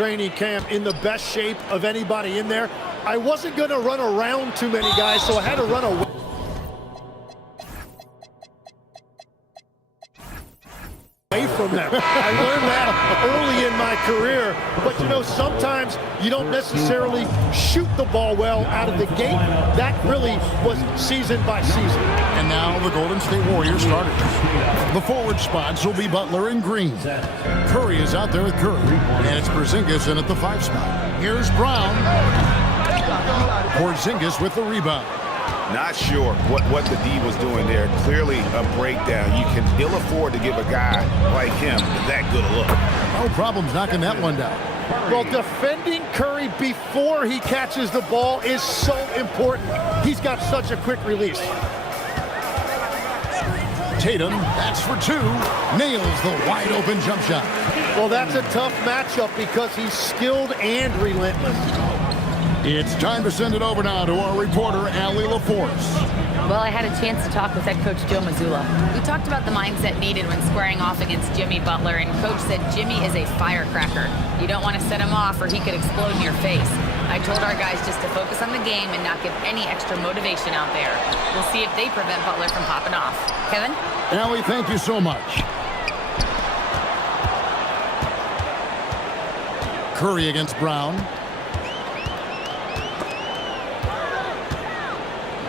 training camp in the best shape of anybody in there. I wasn't going to run around too many guys, so I had to run away from them. I learned that early in my career, but you know, sometimes you don't necessarily shoot the ball well out of the gate. That really was season by season. And now the Golden State Warriors starters. The forward spots will be Butler and Green. Curry is out there with Curry, and it's Porzingis in at the 5 spot. Here's Brown. Porzingis with the rebound. Not sure what the D was doing there. Clearly a breakdown. You can ill afford to give a guy like him that good a look. No problems knocking that one down. Well, defending Curry before he catches the ball is so important. He's got such a quick release. Tatum, that's for 2, nails the wide open jump shot. Well, that's a tough matchup because he's skilled and relentless. It's time to send it over now to our reporter, Allie LaForce. Well, I had a chance to talk with head coach Joe Mazzulla. We talked about the mindset needed when squaring off against Jimmy Butler, and coach said Jimmy is a firecracker. You don't want to set him off or he could explode in your face. I told our guys just to focus on the game and not give any extra motivation out there. We'll see if they prevent Butler from popping off. Kevin? Allie, thank you so much. Curry against Brown.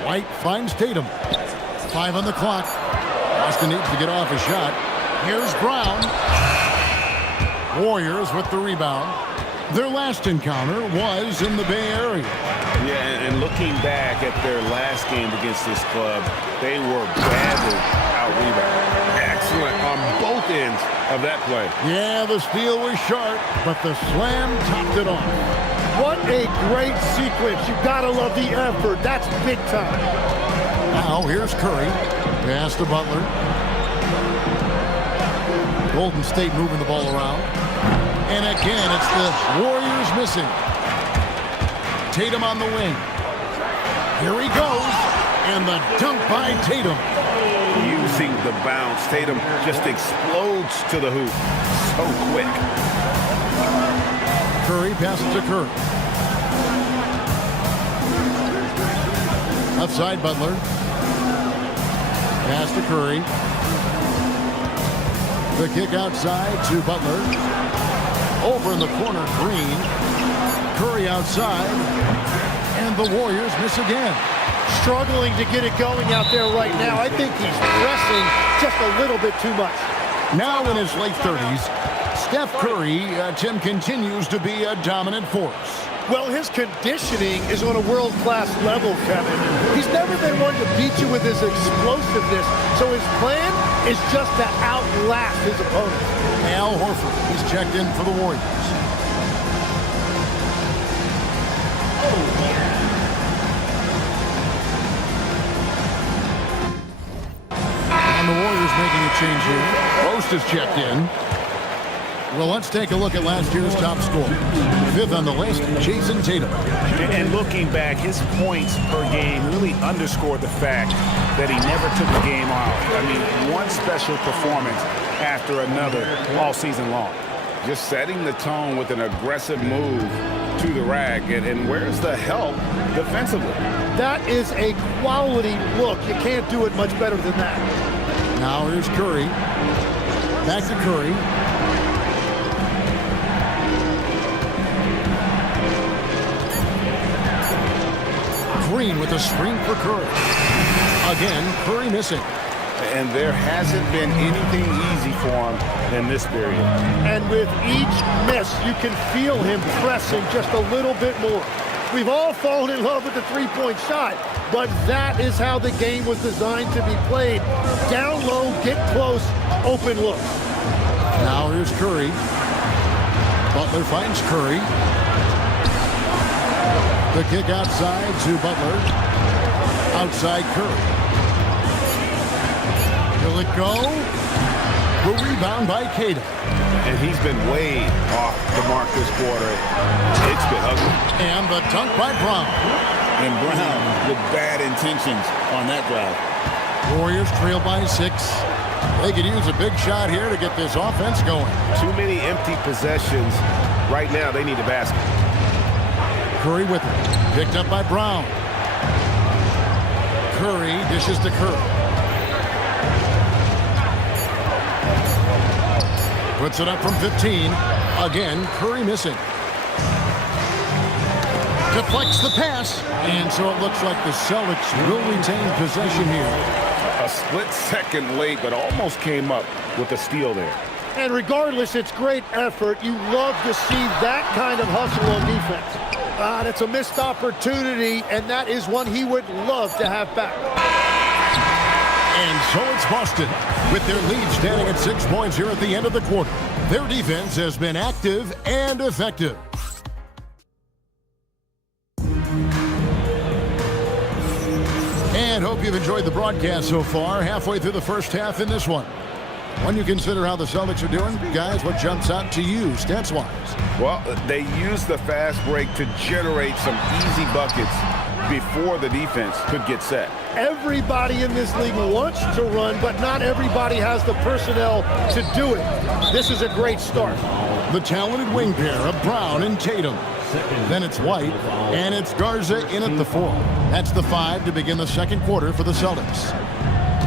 White finds Tatum. 5 on the clock. Boston needs to get off a shot. Here's Brown. Warriors with the rebound. Their last encounter was in the Bay Area. Yeah, and looking back at their last game against this club, they were badly out-rebounded. Excellent on both ends of that play. Yeah, the steal was sharp, but the slam topped it off. What a great sequence. You gotta love the effort. That's big time. Now here's Curry. Pass to Butler. Golden State moving the ball around. And again, it's the Warriors missing. Tatum on the wing. Here he goes. And the dunk by Tatum. Using the bounce, Tatum just explodes to the hoop. So quick. Curry passes to Curry. Left side, Butler. Pass to Curry. The kick outside to Butler. Over in the corner, Green. Curry outside. And the Warriors miss again. Struggling to get it going out there right now. I think he's pressing just a little bit too much. Now in his late 30s, Steph Curry, Tim, continues to be a dominant force. Well, his conditioning is on a world-class level, Kevin. He's never been one to beat you with his explosiveness, so his plan is just to outlast his opponent. Al Horford, he's checked in for the Warriors. And the Warriors making a change here. Post is checked in. Well, let's take a look at last year's top scorer. 5th on the list, Jason Tatum. And looking back, his points per game really underscored the fact that he never took the game off. I mean, one special performance after another all season long. Just setting the tone with an aggressive move to the rack. And where's the help defensively? That is a quality look. You can't do it much better than that. Now here's Curry. Back to Curry. Green with a screen for Curry. Again, Curry missing. And there hasn't been anything easy for him in this period. And with each miss, you can feel him pressing just a little bit more. We've all fallen in love with the three-point shot, but that is how the game was designed to be played. Down low, get close, open look. Now here's Curry. Butler finds Curry. The kick outside to Butler. Outside Curry. Will it go? The rebound by Tatum. And he's been way off the mark this quarter. It's been ugly. And the dunk by Brown. And Brown with bad intentions on that drive. Warriors trail by 6. They could use a big shot here to get this offense going. Too many empty possessions Right now, they need a basket. Curry with it. Picked up by Brown. Curry dishes to Curry. Puts it up from 15. Again, Curry missing. Deflects the pass. And so it looks like the Celtics will retain possession here. A split second late, but almost came up with a steal there. And regardless, it's great effort. You love to see that kind of hustle on defense. That's a missed opportunity, and that is one he would love to have back. And so it's Boston, with their lead standing at 6 points here at the end of the quarter. Their defense has been active and effective. And hope you've enjoyed the broadcast so far. Halfway through the first half in this one. When you consider how the Celtics are doing, guys, what jumps out to you stats-wise? Well, they used the fast break to generate some easy buckets before the defense could get set. Everybody in this league wants to run, but not everybody has the personnel to do it. This is a great start. The talented wing pair of Brown and Tatum. Then it's White, and it's Garza in at the 4. That's the 5 to begin the second quarter for the Celtics.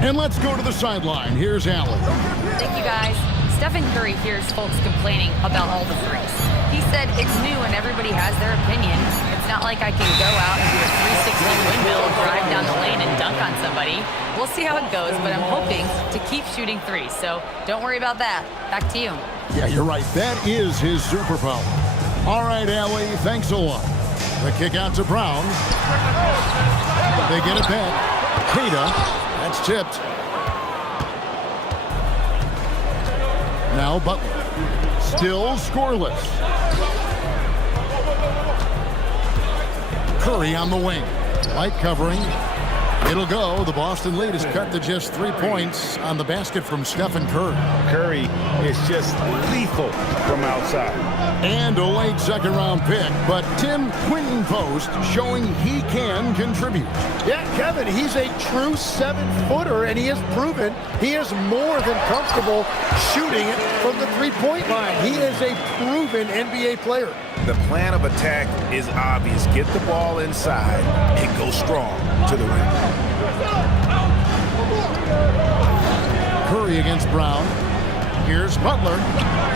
And let's go to the sideline. Here's Allen. Thank you, guys. Stephen Curry hears folks complaining about all the threes. He said it's new and everybody has their opinion. It's not like I can go out and do a 360 windmill, drive down the lane, and dunk on somebody. We'll see how it goes, but I'm hoping to keep shooting threes. So don't worry about that. Back to you. Yeah, you're right. That is his superpower. All right, Allie, thanks a lot. The kick out to Brown. They get it back. Queta. That's tipped. Now Butler. Still scoreless. Curry on the wing. Light covering. It'll go. The Boston lead is cut to just 3 points on the basket from Stephen Curry. Curry is just lethal from outside. And a late second-round pick, but Tim Quinton Post showing he can contribute. Yeah, Kevin, he's a true 7-footer, and he has proven he is more than comfortable shooting it from the three-point line. He is a proven NBA player. The plan of attack is obvious. Get the ball inside and go strong to the rim. Curry against Brown. Here's Butler.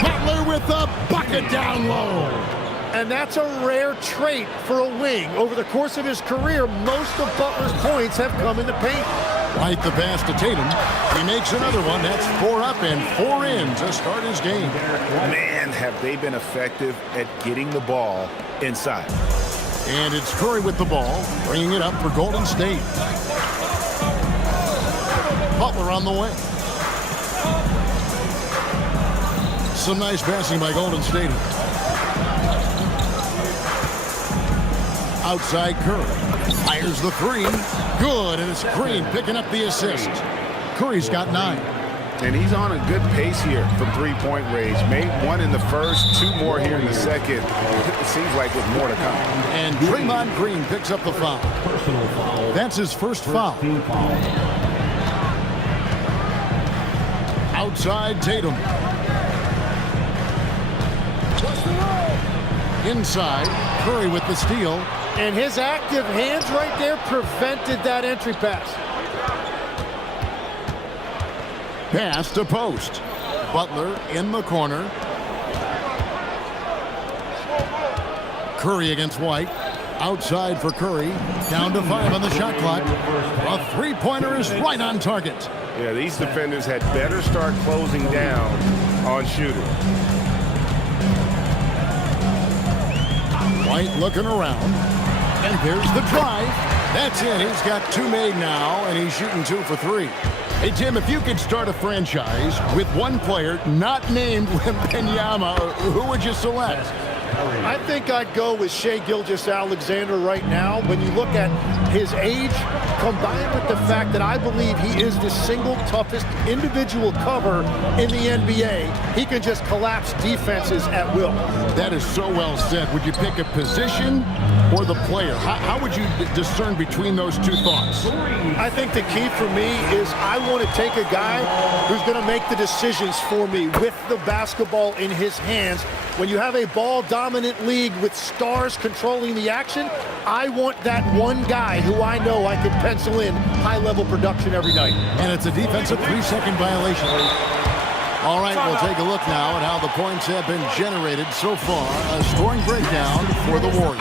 Butler with a bucket down low. And that's a rare trait for a wing. Over the course of his career, most of Butler's points have come in the paint. Right the pass to Tatum. He makes another one. That's 4 up and 4 in to start his game. Man, have they been effective at getting the ball inside. And it's Curry with the ball, bringing it up for Golden State. Butler on the way. Some nice passing by Golden State. Outside Curry. Fires the 3. Good, and it's Green picking up the assist. Curry's got 9. And he's on a good pace here from three-point range. Made 1 in the first, 2 more here in the second. It seems like with more to come. And Draymond Green picks up the foul. That's his first foul. Outside Tatum. Inside, Curry with the steal. And his active hands right there prevented that entry pass. Pass to Post. Butler in the corner. Curry against White. Outside for Curry. Down to 5 on the shot clock. A three-pointer is right on target. Yeah, these defenders had better start closing down on shooting. White looking around. And there's the drive. That's it. He's got 2 made now, and he's shooting 2 for 3. Hey, Tim, if you could start a franchise with one player not named Wembanyama, who would you select? I think I'd go with Shai Gilgeous-Alexander right now. When you look at his age, combined with the fact that I believe he is the single toughest individual cover in the NBA, he can just collapse defenses at will. That is so well said. Would you pick a position or the player? How would you discern between those two thoughts? I think the key for me is I want to take a guy who's going to make the decisions for me with the basketball in his hands. When you have a ball dominant league with stars controlling the action, I want that one guy who I know I can pencil in high-level production every night. And it's a defensive 3-second violation. All right, we'll take a look now at how the points have been generated so far. A scoring breakdown for the Warriors.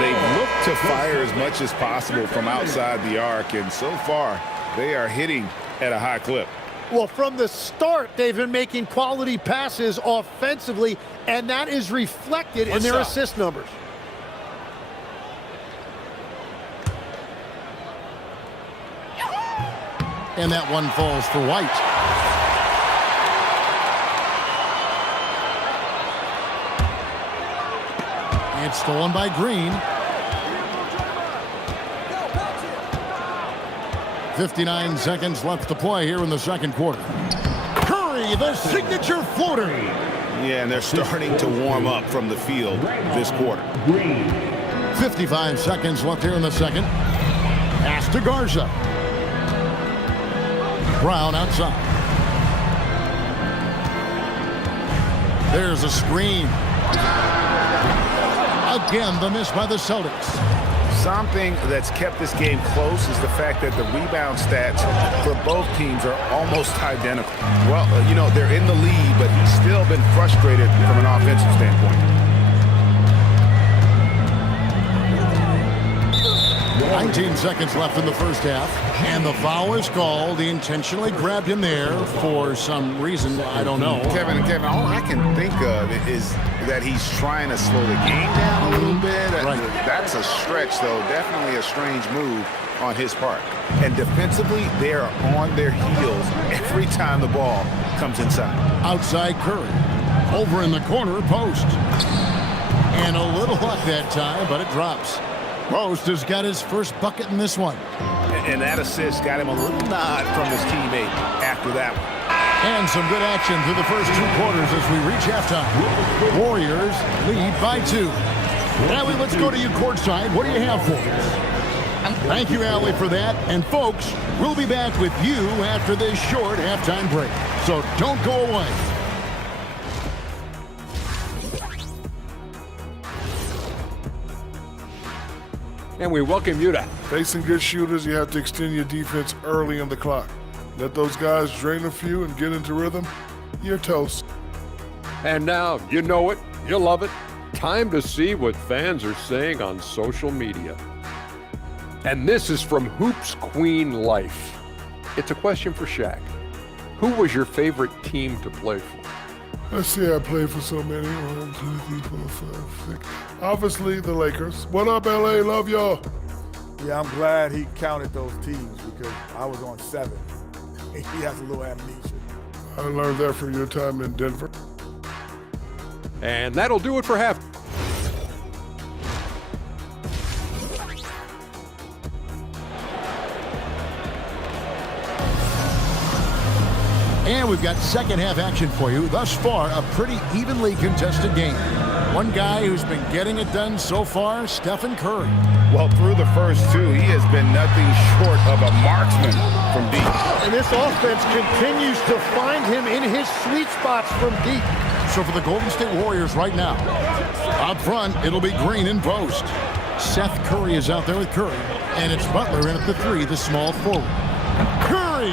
They look to fire as much as possible from outside the arc, and so far they are hitting at a high clip. Well, from the start, they've been making quality passes offensively, and that is reflected in their assist numbers. And that one falls for White. It's stolen by Green. 59 seconds left to play here in the second quarter. Curry, the signature floater. Yeah, and they're starting to warm up from the field this quarter. 55 seconds left here in the second. Pass to Garza. Brown outside. There's a screen. Again, the miss by the Celtics. Something that's kept this game close is the fact that the rebound stats for both teams are almost identical. Well, you know, they're in the lead, but he's still been frustrated from an offensive standpoint. 19 seconds left in the first half, and the foul is called. He intentionally grabbed him there for some reason, I don't know. Kevin, all I can think of is that he's trying to slow the game down a little bit. Right. That's a stretch, though. Definitely a strange move on his part. And defensively, they are on their heels every time the ball comes inside. Outside Curry. Over in the corner, Post. And a little luck that time, but it drops. Post has got his first bucket in this one. And that assist got him a little nod from his teammate after that one. And some good action through the first two quarters as we reach halftime. Warriors lead by 2. Allie, let's go to you courtside. What do you have for us? Thank you, Allie, for that. And folks, we'll be back with you after this short halftime break. So don't go away. And we welcome you to Facing good shooters, you have to extend your defense early in the clock. Let those guys drain a few and get into rhythm. You're toast. And now, you know it, you love it. Time to see what fans are saying on social media. And this is from Hoops Queen Life. It's a question for Shaq. Who was your favorite team to play for? Let's see, I played for so many. 1, 2, 3, 4, 5, 6. Obviously, the Lakers. What up, LA? Love y'all. Yeah, I'm glad he counted those teams because I was on 7. He has a little amnesia. I learned that from your time in Denver. And that'll do it for half. And we've got second half action for you. Thus far, a pretty evenly contested game. One guy who's been getting it done so far, Steph Curry. Well, through the first two, he has been nothing short of a marksman from deep. And this offense continues to find him in his sweet spots from deep. So for the Golden State Warriors right now, up front, it'll be Green in post. Seth Curry is out there with Curry. And it's Butler in at the 3, the small forward. Curry!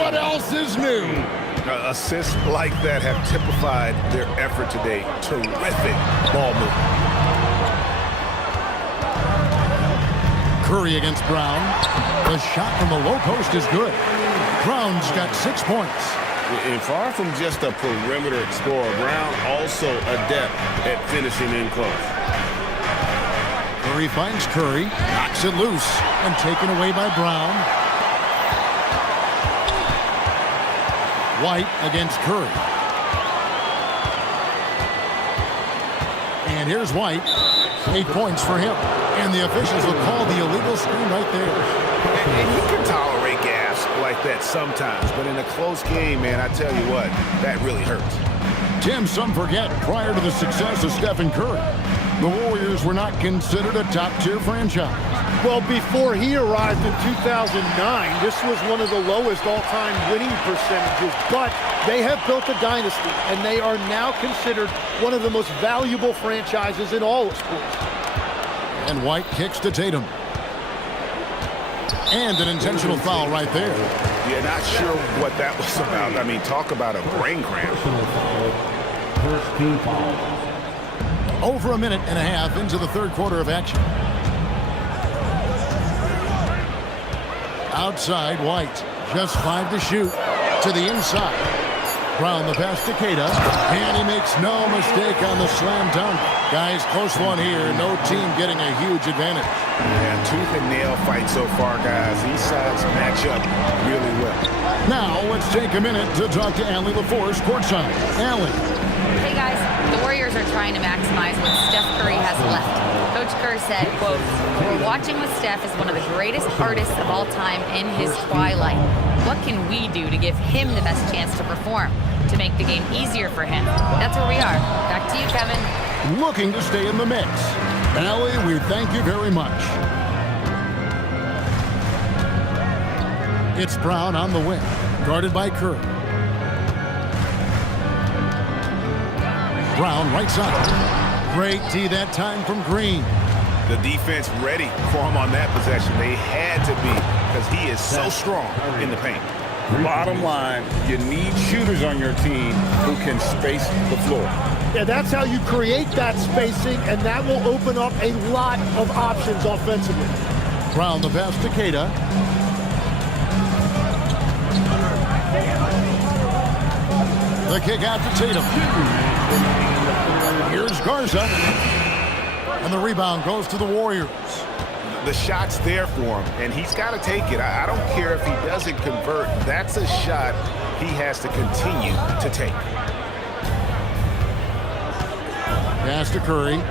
What else is new? Assists like that have typified their effort today. Terrific ball movement. Curry against Brown. The shot from the low post is good. Brown's got 6 points. And far from just a perimeter scorer, Brown also adept at finishing in close. Curry finds Curry, knocks it loose, and taken away by Brown. White against Curry. And here's White. 8 points for him. And the officials will call the illegal screen right there. And you can tolerate gaffes like that sometimes, but in a close game, man, I tell you what, that really hurts. Tim, some forget prior to the success of Steph Curry, The Warriors were not considered a top-tier franchise. Well, before he arrived in 2009, this was one of the lowest all-time winning percentages, but they have built a dynasty, and they are now considered one of the most valuable franchises in all of sports. And White kicks to Tatum. And an intentional foul right there. Yeah, not sure what that was about. I mean, talk about a brain cramp. First team foul. Over a minute and a half into the third quarter of action. Outside, White. Just 5 to shoot. To the inside. Brown the pass to Queta. And he makes no mistake on the slam dunk. Guys, close one here. No team getting a huge advantage. Yeah, tooth and nail fight so far, guys. These sides match up really well. Now, let's take a minute to talk to Allie LaForce courtside. Allie. Hey guys, the Warriors are trying to maximize what Steph Curry has left. Coach Kerr said, quote, "We're watching with Steph as one of the greatest artists of all time in his twilight. What can we do to give him the best chance to perform, to make the game easier for him?" That's where we are. Back to you, Kevin. Looking to stay in the mix. Allie, we thank you very much. It's Brown on the wing, guarded by Curry. Brown right side. Great D that time from Green. The defense ready for him on that possession. They had to be, because he is so strong in the paint. Bottom line, you need shooters on your team who can space the floor. Yeah, that's how you create that spacing, and that will open up a lot of options offensively. Brown the pass to Queta. The kick out to Tatum. Here's Garza. And the rebound goes to the Warriors. The shot's there for him, and he's got to take it. I don't care if he doesn't convert. That's a shot he has to continue to take. Pass to Curry.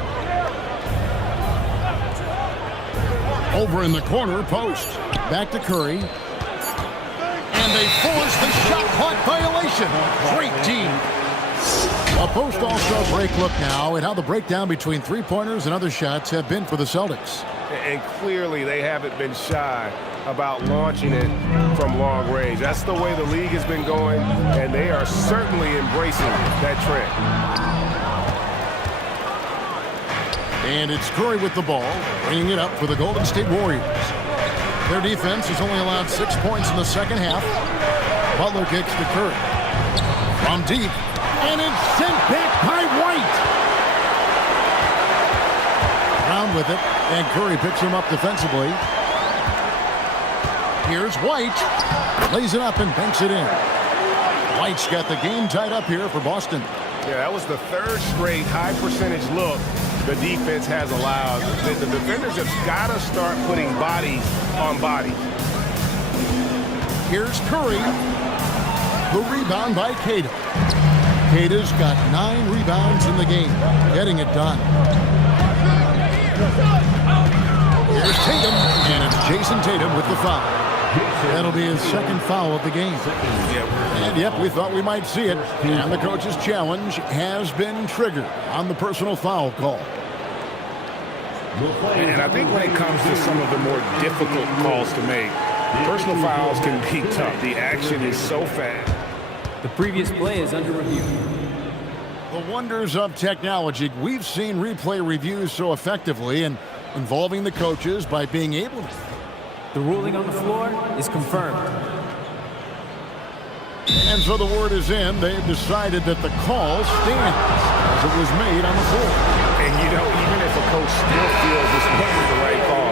Over in the corner, post. Back to Curry. And they force the shot clock violation. Great team. A post-All-Star break look now at how the breakdown between three-pointers and other shots have been for the Celtics. And clearly they haven't been shy about launching it from long range. That's the way the league has been going, and they are certainly embracing that trend. And it's Curry with the ball, bringing it up for the Golden State Warriors. Their defense has only allowed 6 points in the second half. Butler kicks to Curry. From deep, and it's sent back by White. Brown with it, and Curry picks him up defensively. Here's White. Lays it up and banks it in. White's got the game tied up here for Boston. Yeah, that was the third straight high percentage look the defense has allowed. The defenders have got to start putting bodies on bodies. Here's Curry. The rebound by Queta. Queta's got 9 rebounds in the game, getting it done. Here's Tatum, and it's Jason Tatum with the foul. That'll be his second foul of the game. And yep, we thought we might see it. And the coach's challenge has been triggered on the personal foul call. And I think when it comes to some of the more difficult calls to make, personal fouls can be tough. The action is so fast. The previous play is under review. The wonders of technology. We've seen replay reviews so effectively and involving the coaches by being able to. The ruling on the floor is confirmed. And so the word is in. They've decided that the call stands as it was made on the floor. And you know, even if a coach still feels this wasn't the right call,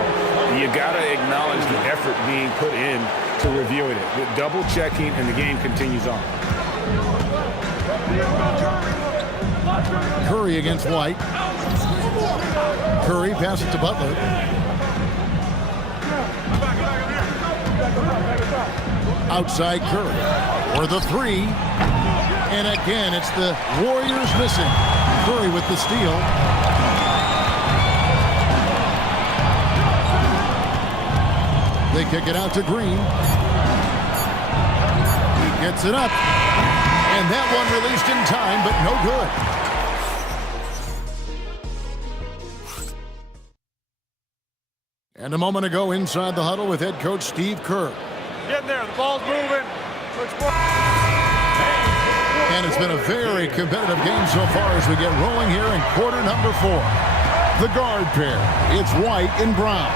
you got to acknowledge the effort being put in to reviewing it. With double checking, and the game continues on. Curry against White. Curry passes to Butler. Outside Curry for the 3. And again, it's the Warriors missing. Curry with the steal. They kick it out to Green. He gets it up. And that one released in time, but no good. And a moment ago inside the huddle with head coach Steve Kerr. Get in there. The ball's moving. And it's been a very competitive game so far as we get rolling here in quarter number 4. The guard pair, it's White and Brown.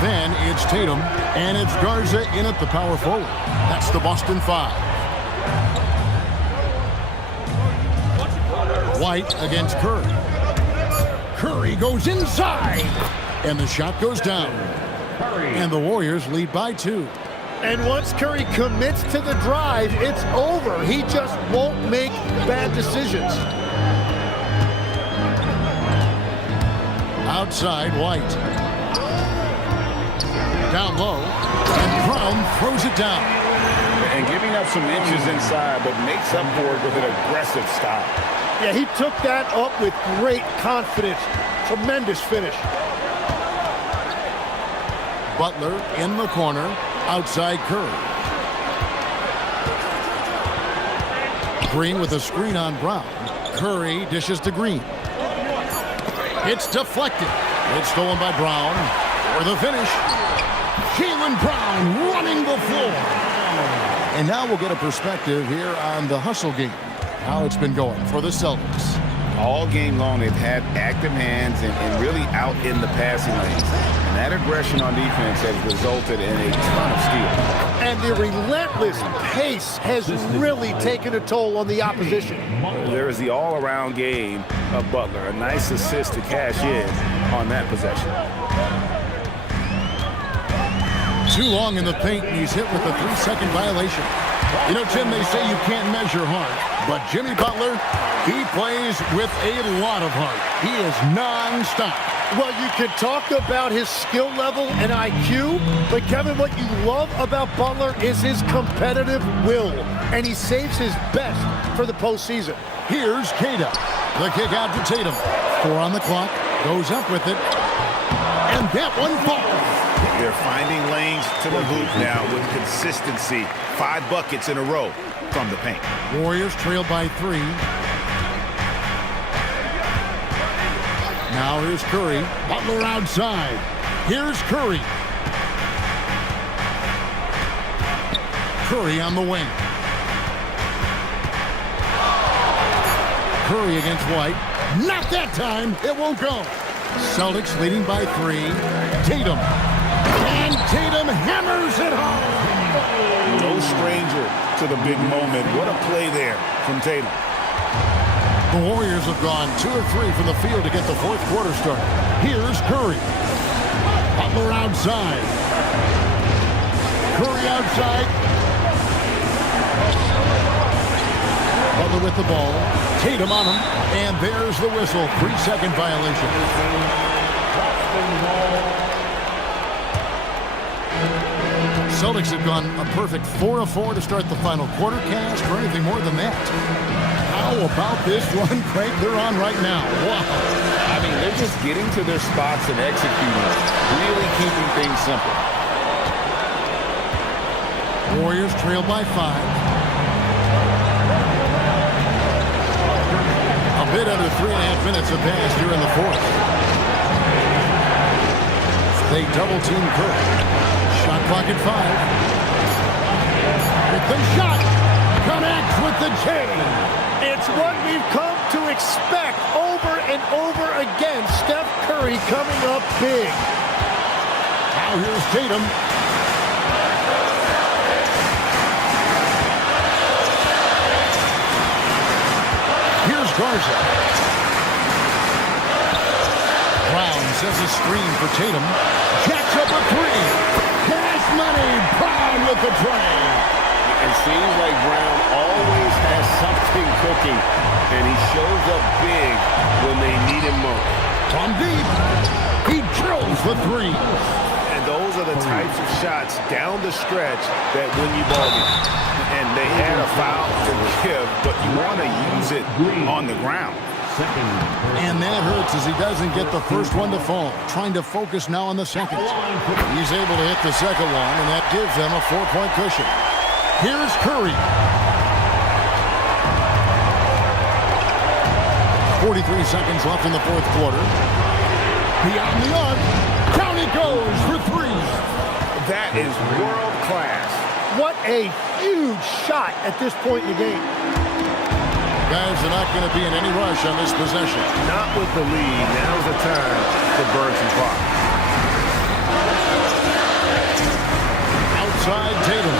Then it's Tatum, and it's Garza in at the power forward. That's the Boston 5. White against Curry. Curry goes inside, and the shot goes down. And the Warriors lead by 2. And once Curry commits to the drive, it's over. He just won't make bad decisions. Outside, White. Down low, and Brown throws it down. And giving up some inches inside, but makes up for it with an aggressive stop. Yeah, he took that up with great confidence. Tremendous finish. Butler in the corner, outside Curry. Green with a screen on Brown. Curry dishes to Green. It's deflected. It's stolen by Brown. For the finish, Jaylen Brown running the floor. And now we'll get a perspective here on the hustle game. How it's been going for the Celtics. All game long, they've had active hands and really out in the passing lanes. And that aggression on defense has resulted in a ton of steals. And the relentless pace has really taken a toll on the opposition. There is the all-around game of Butler. A nice assist to cash in on that possession. Too long in the paint, and he's hit with a 3-second violation. You know, Jim, they say you can't measure heart, but Jimmy Butler, he plays with a lot of heart. He is non-stop. Well, you can talk about his skill level and IQ, but Kevin, what you love about Butler is his competitive will, and he saves his best for the postseason. Here's Kata. The kick out to Tatum. 4 on the clock. Goes up with it. And that one falls. They're finding lanes to the hoop now with consistency. 5 buckets in a row from the paint. Warriors trailed by 3. Now here's Curry. Butler outside. Here's Curry. Curry on the wing. Curry against White. Not that time. It won't go. Celtics leading by 3. Tatum. And Tatum hammers it home. No stranger to the big moment. What a play there from Tatum. The Warriors have gone 2 of 3 from the field to get the fourth quarter started. Here's Curry. Butler outside. Curry outside. Butler with the ball. Tatum on him. And there's the whistle. 3-second violation. Celtics have gone a perfect 4 of 4 to start the final quarter cast or anything more than that. How about this run crank they're on right now? Wow. I mean, they're just getting to their spots and executing. Really keeping things simple. Warriors trail by 5. A bit under 3.5 minutes have passed here in the fourth. They double-team Curry. Shot clock at 5. With the shot. Connects with the chain. It's what we've come to expect over and over again. Steph Curry coming up big. Now here's Tatum. Here's Garza. Brown sets a screen for Tatum. Jacks up a 3. Cash money. Brown with the tray. It seems like Brown always has something cooking, and he shows up big when they need him most. From deep, he drills the 3. And those are the types of shots down the stretch that win you ball games. And they had a foul to give, but you want to use it on the ground. And that hurts as he doesn't get the first one to fall. Trying to focus now on the second. He's able to hit the second one, and that gives them a 4-point cushion. Here's Curry. 43 seconds left in the fourth quarter. Beyond the arc. Count it, goes for three. That is world class. What a huge shot at this point in the game. Guys are not going to be in any rush on this possession. Not with the lead. Now's the time to burn some clock. Outside Tatum.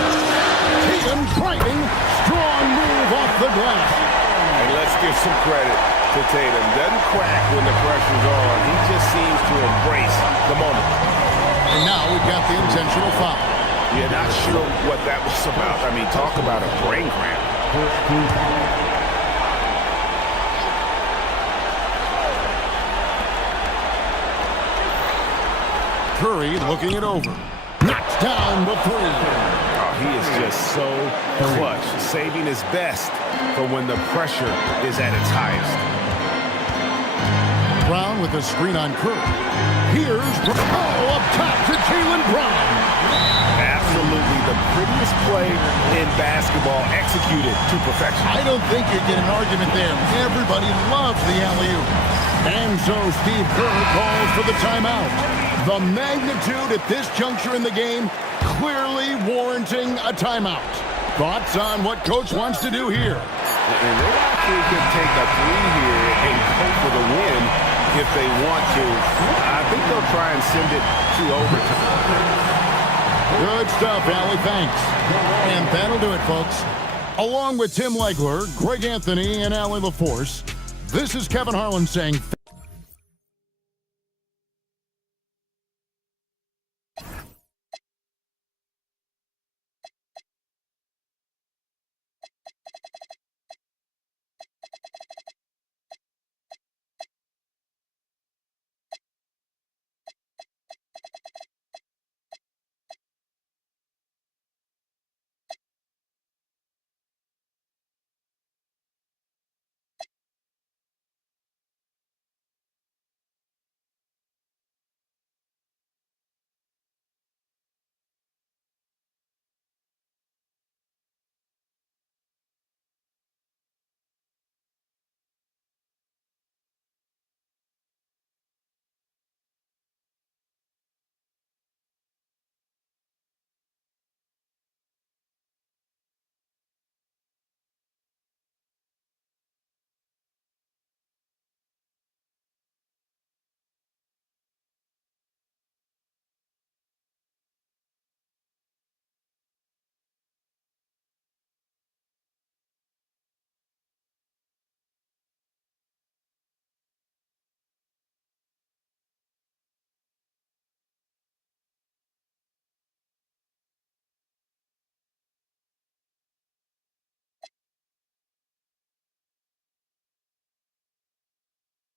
Tatum driving. Strong move off the glass. And let's give some credit to Tatum. Doesn't crack when the pressure's on. He just seems to embrace the moment. And now we've got the intentional foul. Yeah, not sure what that was about. I mean, talk about a brain cramp. First team foul. Curry looking it over. Knocks down the three. Oh, he is just so clutch, saving his best for when the pressure is at its highest. Brown with a screen on Curry. Here's up top to Jaylen Brown. Absolutely the prettiest play in basketball, executed to perfection. I don't think you get an argument there. Everybody loves the alley-oop. And so Steve Kerr calls for the timeout. The magnitude at this juncture in the game clearly warranting a timeout. Thoughts on what Coach wants to do here? And they actually could take a three here and go for the win if they want to. I think they'll try and send it to overtime. Good stuff, Allie. Thanks. And that'll do it, folks. Along with Tim Legler, Greg Anthony, and Allie LaForce, this is Kevin Harlan saying